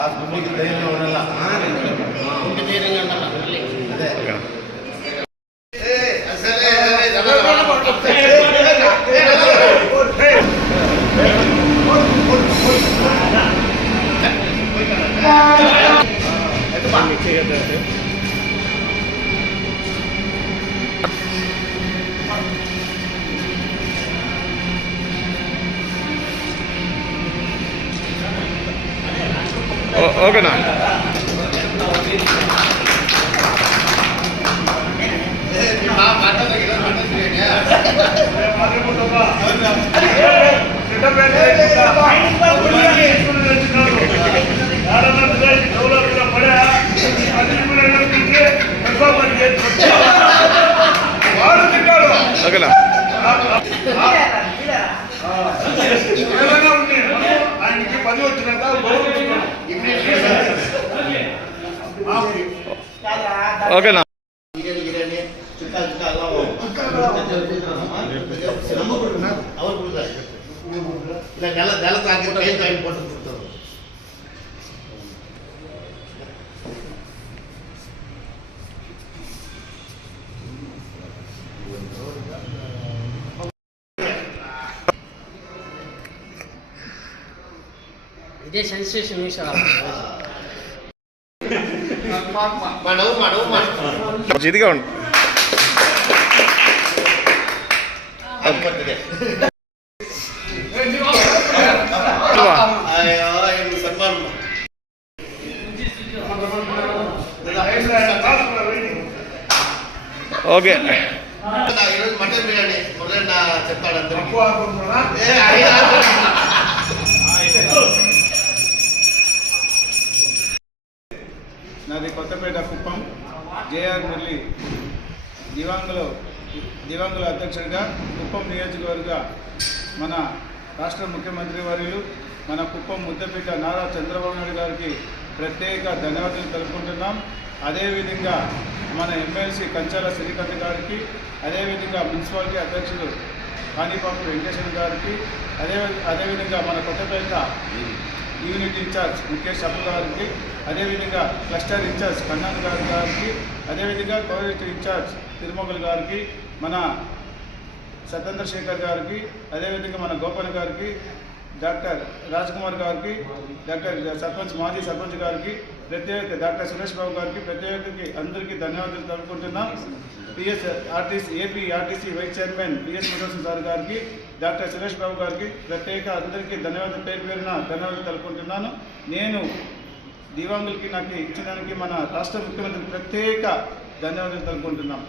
ആ കുട്ടിക്ക് ധൈര്യം ഉണ്ടല്ല ആ കുട്ടി ധൈര്യം അതെ. ఓకేనా? ఓకేనా బిర్యానీ గిర్యానీ చుక్కా మంచిదిగా ఉండు. ఓకే. ఈరోజు మటన్ నాది కొత్తపేట కుప్పం. జేఆర్ మురళి దివాంగులు దివాంగుల అధ్యక్షుడిగా కుప్పం నియోజకవర్గ మన రాష్ట్ర ముఖ్యమంత్రి వర్యులు మన కుప్పం ముద్దపేట నారా చంద్రబాబు నాయుడు గారికి ప్రత్యేక ధన్యవాదాలు తెలుపుకుంటున్నాం. అదేవిధంగా మన ఎమ్మెల్సీ కంచాల శ్రీకాంత్ గారికి అదేవిధంగా మున్సిపాలిటీ అధ్యక్షుడు కాణిపాపు వెంకటేశ్వర గారికి అదే అదేవిధంగా మన కొత్తపేట యూనిట్ ఇన్ఛార్జ్ ముఖేష్ అప్పు గారికి అదేవిధంగా క్లస్టర్ ఇన్ఛార్జ్ కన్నాన్ గారి గారికి అదేవిధంగా కోఆర్డినేటర్ ఇన్ఛార్జ్ తిరుమగల్ గారికి మన సత్యేంద్ర గారికి అదేవిధంగా మన గోపాల్ గారికి డాక్టర్ రాజ్కుమార్ గారికి డాక్టర్ సర్పంచ్ మాజీ సర్పంచ్ గారికి ప్రత్యేక డాక్టర్ సురేష్ బాబు గారికి ప్రత్యేకకి అందరికీ ధన్యవాదాలు తెలుపుకుంటున్నాం. PS RTC AP RTC vice chairman PS Mudarshan sir గారికి డాక్టర్ సురేష్ బాబు గారికి ప్రత్యేక అందరికీ ధన్యవాదాలు పేరు పేరున ధన్యవాదాలు తెలుపుకుంటున్నాను. నేను దివాంగులకి నాకు ఇచ్చడానికి మన రాష్ట్ర ముఖ్యమంత్రి ప్రత్యేక ధన్యవాదాలు తెలుపుకుంటున్నాం.